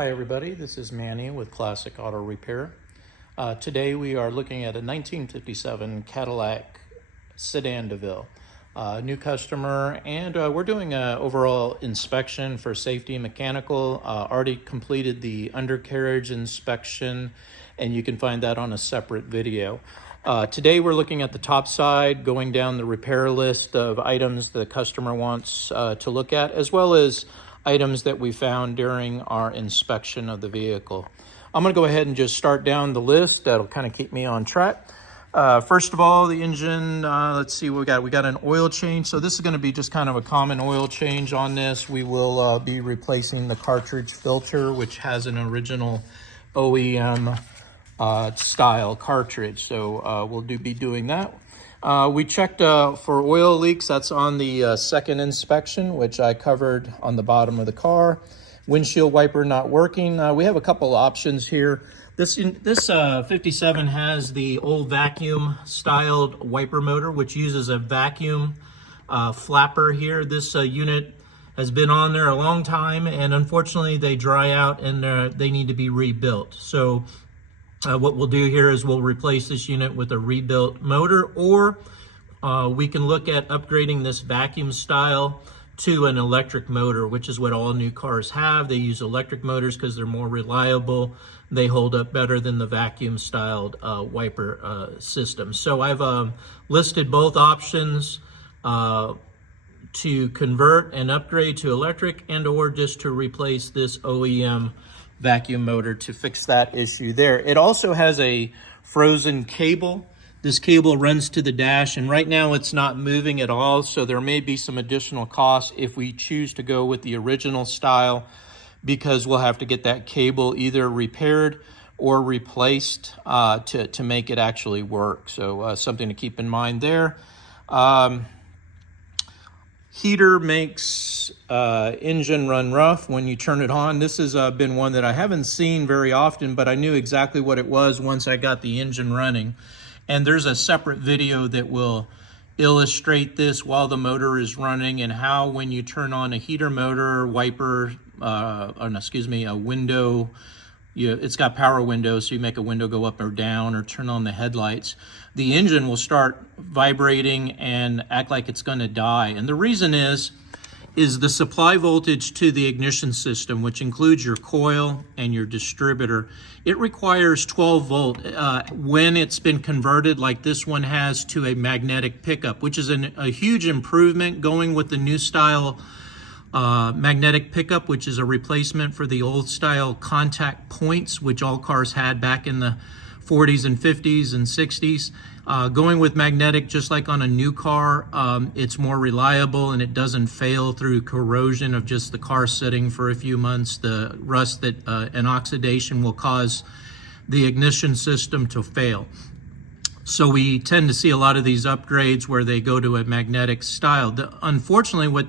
Hi everybody, this is Manny with Classic Auto Repair. Today we are looking at a 1957 Cadillac sedan Deville. New customer, and we're doing an overall inspection for safety and mechanical. Already completed the undercarriage inspection, and you can find that on a separate video. Today we're looking at the top side, going down the repair list of items the customer wants to look at, as well as items that we found during our inspection of the vehicle. I'm going to go ahead and just start down the list. That'll kind of keep me on track. First of all, the engine, let's see what we got. We got an oil change. So this is going to be just kind of a common oil change on this. We will be replacing the cartridge filter, which has an original OEM style cartridge. So we'll be doing that. We checked for oil leaks. That's on the second inspection, which I covered on the bottom of the car. Windshield wiper not working. We have a couple options here. This 57 has the old vacuum styled wiper motor, which uses a vacuum flapper here. This unit has been on there a long time, and unfortunately they dry out and they need to be rebuilt. So what we'll do here is we'll replace this unit with a rebuilt motor, or we can look at upgrading this vacuum style to an electric motor, which is what all new cars have. They use electric motors because they're more reliable. They hold up better than the vacuum styled wiper system. So I've listed both options to convert and upgrade to electric, and or just to replace this OEM vacuum motor to fix that issue there. It also has a frozen cable. This cable runs to the dash, and right now it's not moving at all, so there may be some additional costs if we choose to go with the original style, because we'll have to get that cable either repaired or replaced to make it actually work. So something to keep in mind there. Heater makes engine run rough when you turn it on. This has been one that I haven't seen very often, but I knew exactly what it was once I got the engine running. And there's a separate video that will illustrate this while the motor is running, and how when you turn on a heater motor, wiper, a window, it's got power windows, so you make a window go up or down or turn on the headlights, the engine will start vibrating and act like it's going to die. And the reason is the supply voltage to the ignition system, which includes your coil and your distributor. It requires 12 volt when it's been converted, like this one has, to a magnetic pickup, which is a huge improvement, going with the new style magnetic pickup, which is a replacement for the old style contact points, which all cars had back in the 40s and 50s and 60s. Going with magnetic, just like on a new car, it's more reliable and it doesn't fail through corrosion of just the car sitting for a few months. The rust and oxidation will cause the ignition system to fail. So we tend to see a lot of these upgrades where they go to a magnetic style. Unfortunately, what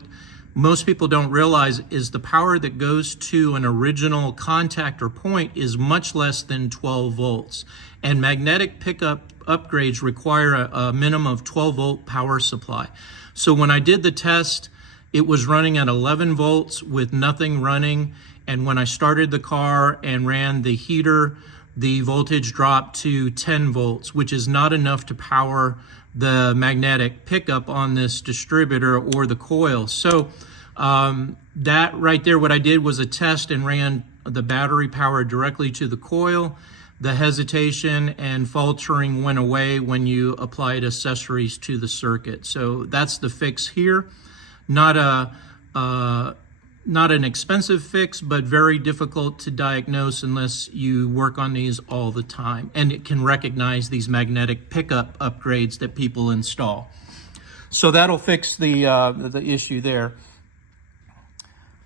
most people don't realize is the power that goes to an original contact or point is much less than 12 volts. And magnetic pickup upgrades require a minimum of 12 volt power supply. So when I did the test, it was running at 11 volts with nothing running. And when I started the car and ran the heater, the voltage dropped to 10 volts, which is not enough to power the magnetic pickup on this distributor or the coil. So that right there, what I did was a test and ran the battery power directly to the coil. The hesitation and faltering went away when you applied accessories to the circuit. So that's the fix here. Not an expensive fix, but very difficult to diagnose unless you work on these all the time. And it can recognize these magnetic pickup upgrades that people install. So that'll fix the issue there.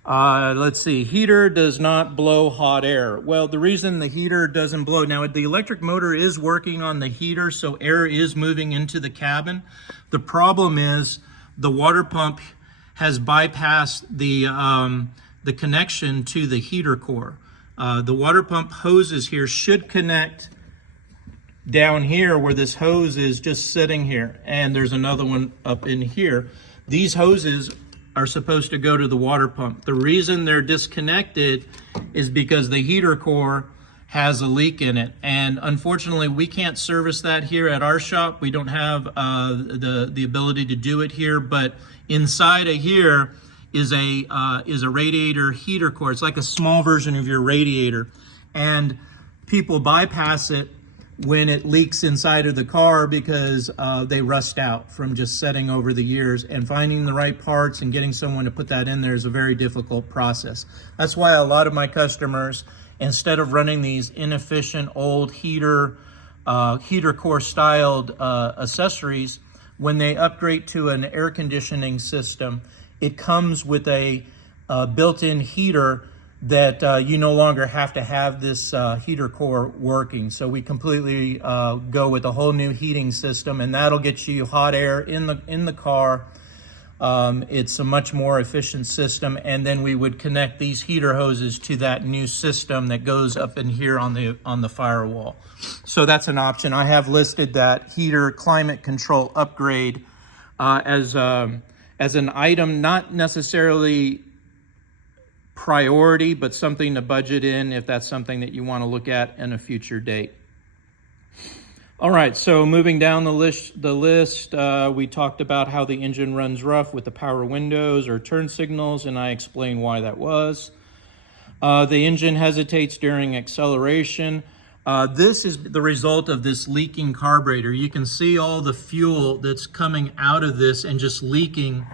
Let's see, heater does not blow hot air. Well, the reason the heater doesn't blow, now the electric motor is working on the heater, so air is moving into the cabin. The problem is the water pump has bypassed the connection to the heater core. The water pump hoses here should connect down here where this hose is just sitting here, and there's another one up in here. These hoses are supposed to go to the water pump. The reason they're disconnected is because the heater core has a leak in it, and unfortunately we can't service that here at our shop. We don't have the ability to do it here, but inside of here is a radiator heater core. It's like a small version of your radiator, and people bypass it when it leaks inside of the car because they rust out from just setting over the years, and finding the right parts and getting someone to put that in there is a very difficult process. That's why a lot of my customers, instead of running these inefficient old heater core styled accessories, when they upgrade to an air conditioning system, it comes with a built-in heater that you no longer have to have this heater core working. So we completely go with a whole new heating system, and that'll get you hot air in the car. It's a much more efficient system, and then we would connect these heater hoses to that new system that goes up in here on the firewall. So that's an option. I have listed that heater climate control upgrade as an item, not necessarily priority, but something to budget in if that's something that you want to look at in a future date. All right, so moving down the list, we talked about how the engine runs rough with the power windows or turn signals, and I explained why that was. The engine hesitates during acceleration. This is the result of this leaking carburetor. You can see all the fuel that's coming out of this and just leaking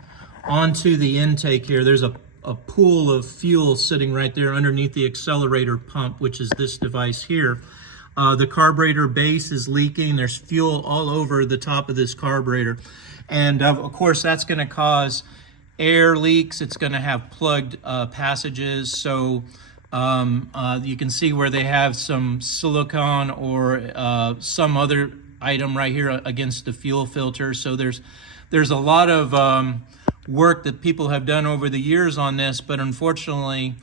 onto the intake here. There's a pool of fuel sitting right there underneath the accelerator pump, which is this device here. The carburetor base is leaking. There's fuel all over the top of this carburetor. And of course, that's going to cause air leaks. It's going to have plugged passages. So you can see where they have some silicone or some other item right here against the fuel filter. So there's a lot of work that people have done over the years on this, but unfortunately,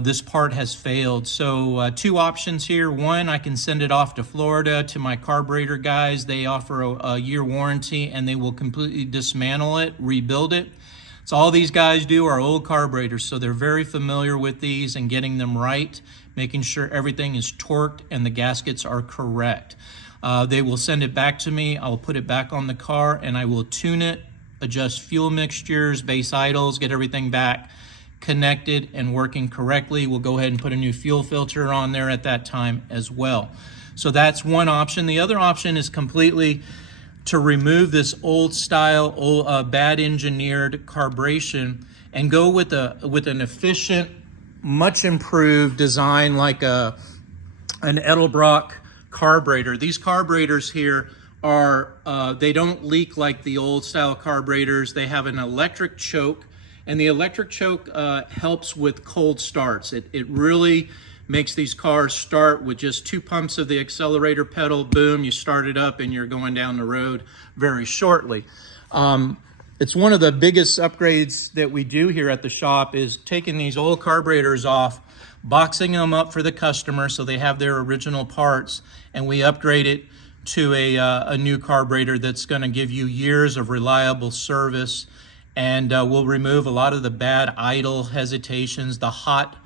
this part has failed. So two options here. One, I can send it off to Florida to my carburetor guys. They offer a year warranty, and they will completely dismantle it, rebuild it. So all these guys do are old carburetors, so they're very familiar with these and getting them right, making sure everything is torqued and the gaskets are correct. They will send it back to me. I'll put it back on the car, and I will tune it, adjust fuel mixtures, base idles, get everything back connected and working correctly. We'll go ahead and put a new fuel filter on there at that time as well. So that's one option. The other option is completely to remove this old style, bad engineered carburation and go with an efficient, much improved design like an Edelbrock carburetor. These carburetors here are, they don't leak like the old style carburetors. They have an electric choke, and the electric choke helps with cold starts. It really makes these cars start with just 2 pumps of the accelerator pedal. Boom, you start it up and you're going down the road very shortly. It's one of the biggest upgrades that we do here at the shop is taking these old carburetors off, boxing them up for the customer so they have their original parts, and we upgrade it to a new carburetor that's going to give you years of reliable service, and we'll remove a lot of the bad idle hesitations. The hot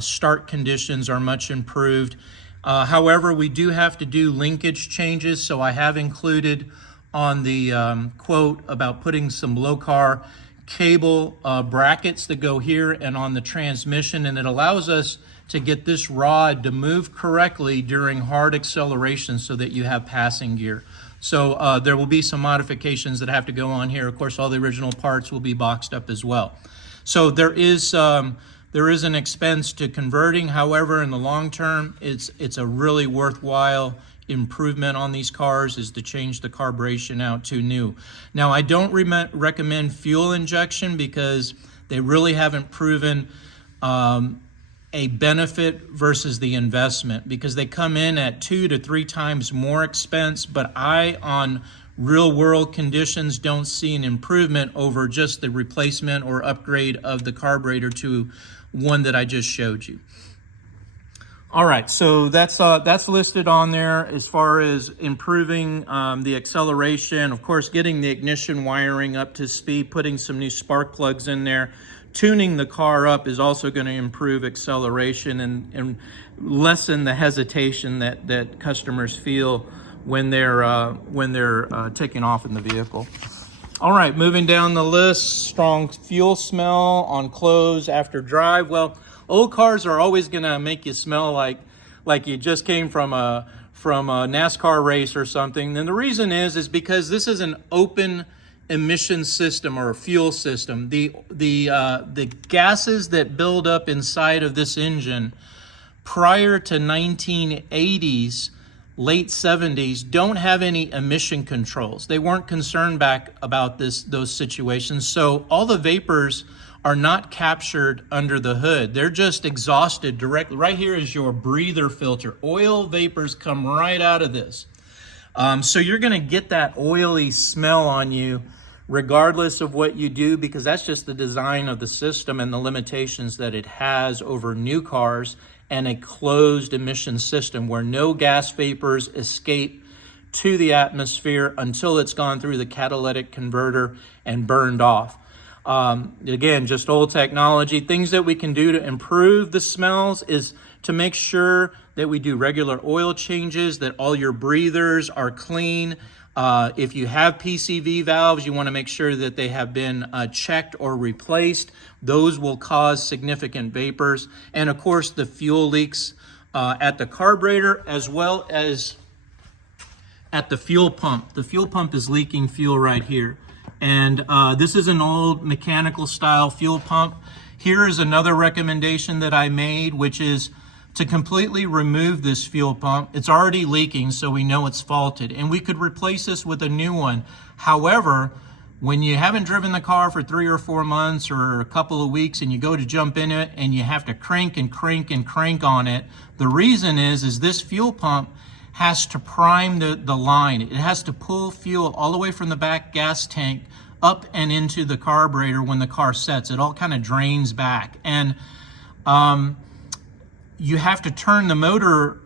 start conditions are much improved. However, we do have to do linkage changes, so I have included on the quote about putting some low car cable brackets that go here and on the transmission, and it allows us to get this rod to move correctly during hard acceleration so that you have passing gear. So there will be some modifications that have to go on here. Of course, all the original parts will be boxed up as well. So there is an expense to converting. However, in the long term, it's a really worthwhile improvement on these cars is to change the carburation out to new. Now, I don't recommend fuel injection because they really haven't proven a benefit versus the investment, because they come in at 2 to 3 times more expense, but I, on real world conditions, don't see an improvement over just the replacement or upgrade of the carburetor to one that I just showed you. All right, so that's listed on there as far as improving the acceleration. Of course, getting the ignition wiring up to speed, putting some new spark plugs in there. Tuning the car up is also going to improve acceleration and lessen the hesitation that customers feel when they're taking off in the vehicle. All right, moving down the list, strong fuel smell on close after drive. Well, old cars are always gonna make you smell like you just came from a NASCAR race or something. And the reason is because this is an open emission system or a fuel system. The gases that build up inside of this engine prior to 1980s, late 70s, don't have any emission controls. They weren't concerned back about those situations. So all the vapors are not captured under the hood. They're just exhausted directly. Right here is your breather filter. Oil vapors come right out of this. So you're gonna get that oily smell on you regardless of what you do, because that's just the design of the system and the limitations that it has over new cars and a closed emission system where no gas vapors escape to the atmosphere until it's gone through the catalytic converter and burned off. Again, just old technology. Things that we can do to improve the smells is to make sure that we do regular oil changes, that all your breathers are clean. If you have PCV valves, you want to make sure that they have been checked or replaced. Those will cause significant vapors. And of course, the fuel leaks at the carburetor as well as at the fuel pump. The fuel pump is leaking fuel right here. And this is an old mechanical style fuel pump. Here is another recommendation that I made, which is to completely remove this fuel pump. It's already leaking, so we know it's faulted, and we could replace this with a new one. However, when you haven't driven the car for 3 or 4 months or a couple of weeks and you go to jump in it and you have to crank and crank and crank on it, the reason is this fuel pump has to prime the line. It has to pull fuel all the way from the back gas tank up and into the carburetor when the car sets. It all kind of drains back. And you have to turn the motor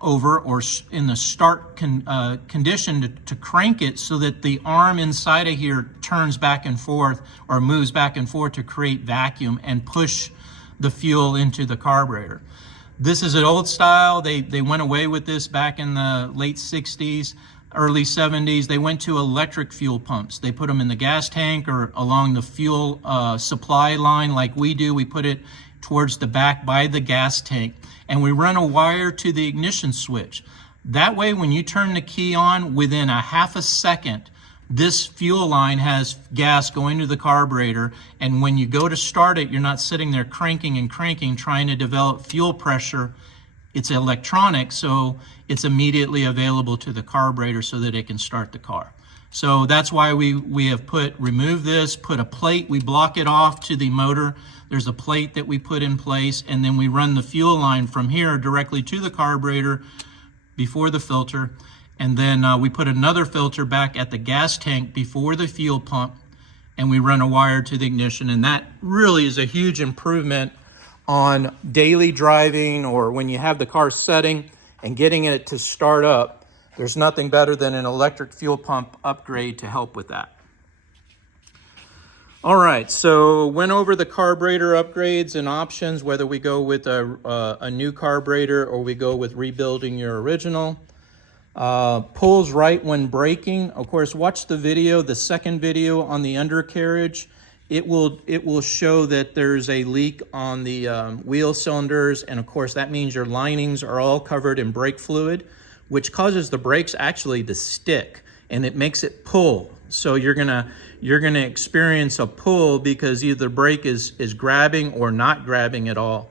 over or in the start condition to crank it so that the arm inside of here turns back and forth or moves back and forth to create vacuum and push the fuel into the carburetor. This is an old style. They went away with this back in the late 60s, early 70s. They went to electric fuel pumps. They put them in the gas tank or along the fuel supply line like we do. We put it towards the back by the gas tank, and we run a wire to the ignition switch. That way, when you turn the key on, within a half a second, this fuel line has gas going to the carburetor, and when you go to start it, you're not sitting there cranking and cranking, trying to develop fuel pressure. It's electronic, so it's immediately available to the carburetor so that it can start the car. So that's why we have remove this, put a plate, we block it off to the motor. There's a plate that we put in place, and then we run the fuel line from here directly to the carburetor before the filter. And then we put another filter back at the gas tank before the fuel pump, and we run a wire to the ignition. And that really is a huge improvement on daily driving or when you have the car setting and getting it to start up. There's nothing better than an electric fuel pump upgrade to help with that. All right, so went over the carburetor upgrades and options, whether we go with a new carburetor or we go with rebuilding your original. Pulls right when braking. Of course, watch the video, the second video on the undercarriage. It will show that there's a leak on the wheel cylinders, and of course that means your linings are all covered in brake fluid, which causes the brakes actually to stick, and it makes it pull. So you're gonna experience a pull because either the brake is grabbing or not grabbing at all.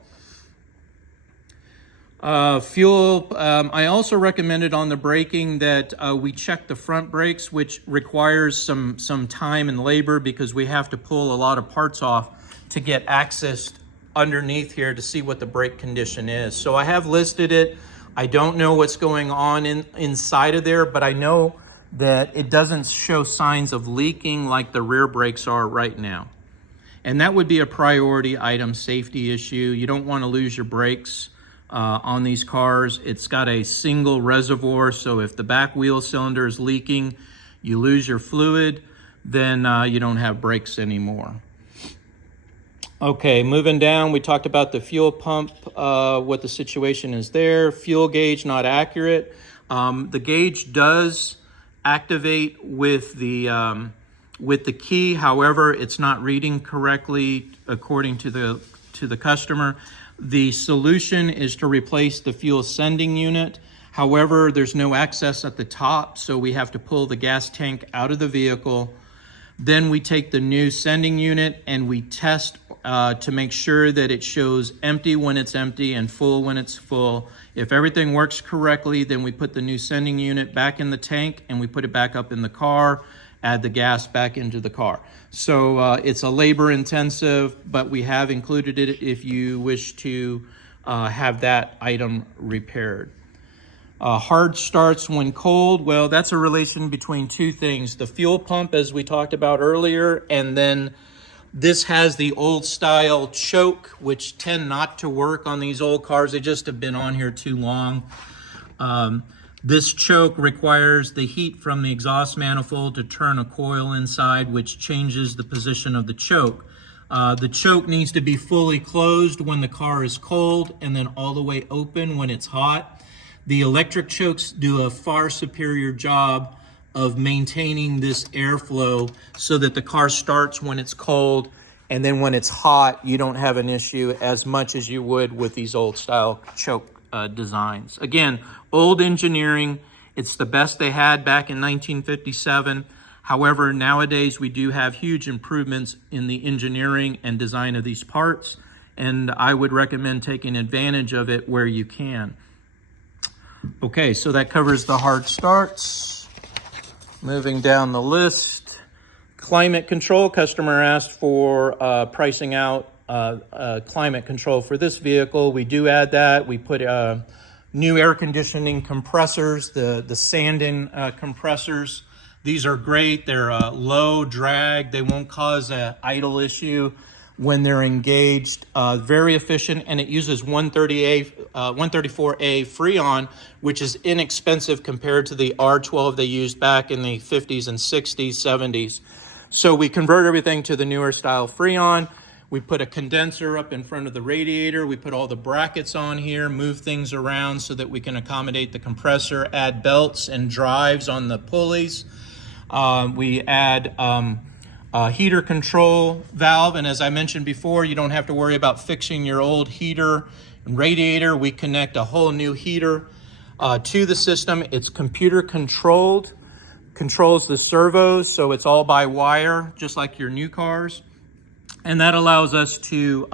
Fuel, I also recommended on the braking that we check the front brakes, which requires some time and labor because we have to pull a lot of parts off to get access underneath here to see what the brake condition is. So I have listed it. I don't know what's going on inside of there, but I know that it doesn't show signs of leaking like the rear brakes are right now. And that would be a priority item, safety issue. You don't want to lose your brakes on these cars. It's got a single reservoir, so if the back wheel cylinder is leaking, you lose your fluid, then you don't have brakes anymore. Okay, moving down, we talked about the fuel pump, what the situation is there. Fuel gauge not accurate. The gauge does activate with the key. However, it's not reading correctly according to the customer. The solution is to replace the fuel sending unit. However, there's no access at the top, so we have to pull the gas tank out of the vehicle. Then we take the new sending unit and we test to make sure that it shows empty when it's empty and full when it's full. If everything works correctly, then we put the new sending unit back in the tank and we put it back up in the car, add the gas back into the car. So it's a labor intensive, but we have included it if you wish to have that item repaired. Hard starts when cold. Well, that's a relation between two things. The fuel pump, as we talked about earlier, and then this has the old style choke, which tend not to work on these old cars. They just have been on here too long. This choke requires the heat from the exhaust manifold to turn a coil inside, which changes the position of the choke. The choke needs to be fully closed when the car is cold and then all the way open when it's hot. The electric chokes do a far superior job of maintaining this airflow so that the car starts when it's cold, and then when it's hot, you don't have an issue as much as you would with these old style choke designs. Again, old engineering, it's the best they had back in 1957. However, nowadays we do have huge improvements in the engineering and design of these parts, and I would recommend taking advantage of it where you can. Okay, so that covers the hard starts. Moving down the list, climate control. Customer asked for pricing out climate control for this vehicle. We do add that. We put new air conditioning compressors, the Sandin compressors. These are great. They're low drag. They won't cause an idle issue when they're engaged. Very efficient, and it uses 134A Freon, which is inexpensive compared to the R12 they used back in the 50s and 60s, 70s. So we convert everything to the newer style Freon. We put a condenser up in front of the radiator. We put all the brackets on here, move things around so that we can accommodate the compressor, add belts and drives on the pulleys. We add heater control valve, and as I mentioned before, you don't have to worry about fixing your old heater and radiator. We connect a whole new heater to the system. It's computer controlled, controls the servos, so it's all by wire, just like your new cars. And that allows us to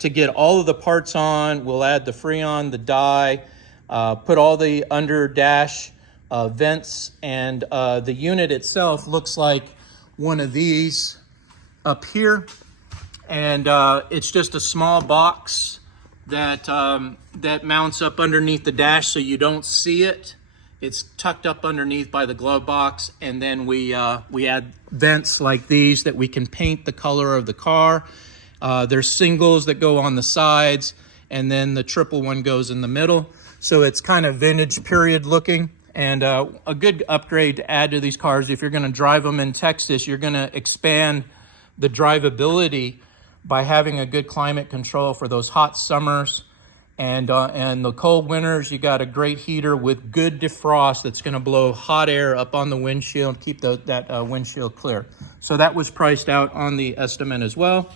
get all of the parts on. We'll add the Freon, the dye, put all the under dash vents, and the unit itself looks like one of these up here, and it's just a small box that that mounts up underneath the dash so you don't see it. It's tucked up underneath by the glove box, and then we add vents like these that we can paint the color of the car. There's singles that go on the sides, and then the triple one goes in the middle. So it's kind of vintage period looking. And a good upgrade to add to these cars, if you're going to drive them in Texas, you're going to expand the drivability by having a good climate control for those hot summers. And the cold winters, you got a great heater with good defrost that's going to blow hot air up on the windshield, keep that windshield clear. So that was priced out on the estimate as well.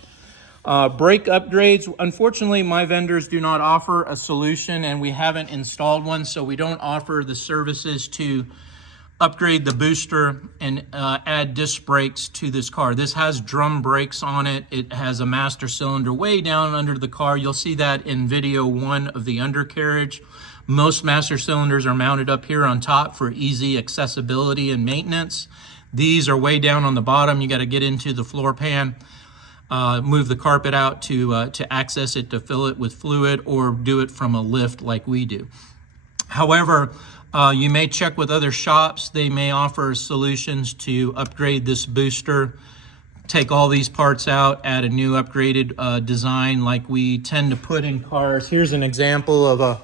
Brake upgrades. Unfortunately, my vendors do not offer a solution, and we haven't installed one, so we don't offer the services to upgrade the booster and add disc brakes to this car. This has drum brakes on it. It has a master cylinder way down under the car. You'll see that in video 1 of the undercarriage. Most master cylinders are mounted up here on top for easy accessibility and maintenance. These are way down on the bottom. You got to get into the floor pan. Move the carpet out to access it, to fill it with fluid, or do it from a lift like we do. However, you may check with other shops. They may offer solutions to upgrade this booster take all these parts out, add a new upgraded design like we tend to put in cars. Here's an example of a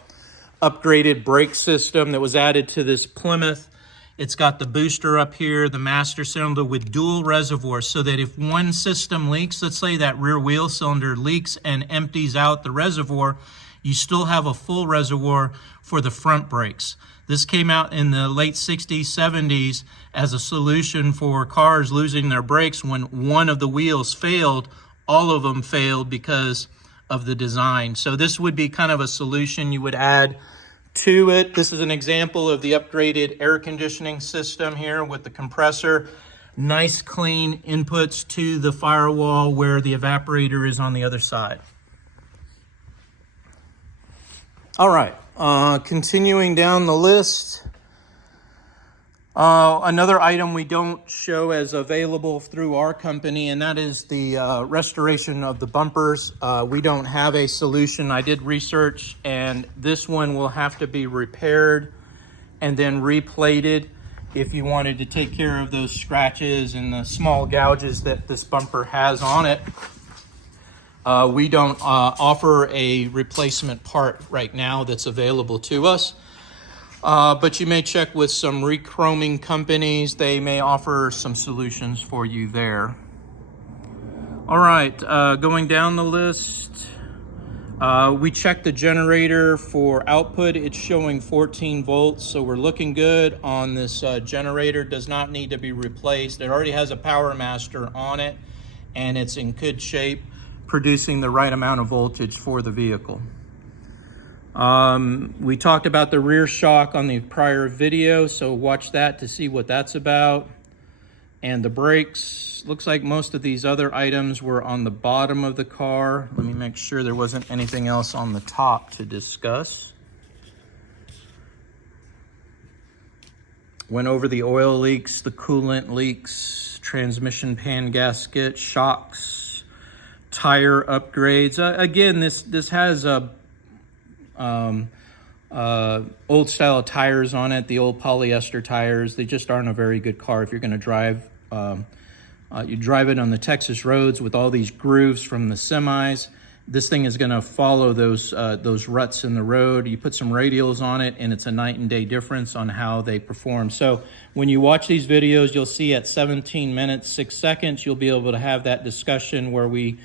upgraded brake system that was added to this Plymouth. It's got the booster up here, the master cylinder with dual reservoirs, so that if one system leaks, let's say that rear wheel cylinder leaks and empties out the reservoir, you still have a full reservoir for the front brakes. This came out in the late 60s, 70s as a solution for cars losing their brakes. When one of the wheels failed, all of them failed because of the design. So this would be kind of a solution you would add to it. This is an example of the upgraded air conditioning system here with the compressor. Nice clean inputs to the firewall where the evaporator is on the other side. All right, continuing down the list. Another item we don't show as available through our company, and that is the restoration of the bumpers. We don't have a solution. I did research, and this one will have to be repaired and then replated if you wanted to take care of those scratches and the small gouges that this bumper has on it. We don't offer a replacement part right now that's available to us. But you may check with some rechroming companies. They may offer some solutions for you there. All right, going down the list, we checked the generator for output. It's showing 14 volts, so we're looking good on this generator. Does not need to be replaced. It already has a power master on it, and it's in good shape, producing the right amount of voltage for the vehicle. We talked about the rear shock on the prior video, so watch that to see what that's about. And the brakes, looks like most of these other items were on the bottom of the car. Let me make sure there wasn't anything else on the top to discuss. Went over the oil leaks, the coolant leaks, transmission pan gasket, shocks, tire upgrades. Again, this has a old style tires on it, the old polyester tires. They just aren't a very good car if you're going to drive. You drive it on the Texas roads with all these grooves from the semis. This thing is going to follow those ruts in the road. You put some radials on it, and it's a night and day difference on how they perform. So when you watch these videos, you'll see at 17 minutes, 6 seconds, you'll be able to have that discussion where we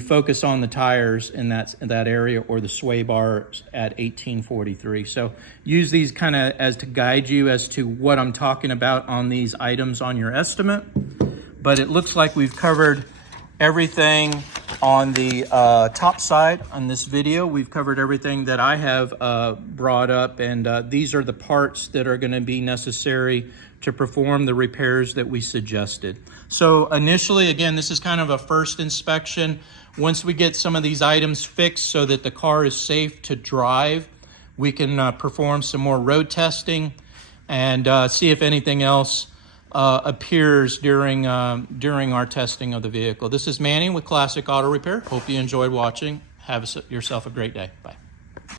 focus on the tires in that area, or the sway bars at 1843. So use these kind of as to guide you as to what I'm talking about on these items on your estimate. But it looks like we've covered everything on the top side on this video. We've covered everything that I have brought up, and these are the parts that are going to be necessary to perform the repairs that we suggested. So initially, again, this is kind of a first inspection. Once we get some of these items fixed so that the car is safe to drive, we can perform some more road testing and see if anything else appears during our testing of the vehicle. This is Manny with Classic Auto Repair. Hope you enjoyed watching. Have yourself a great day. Bye.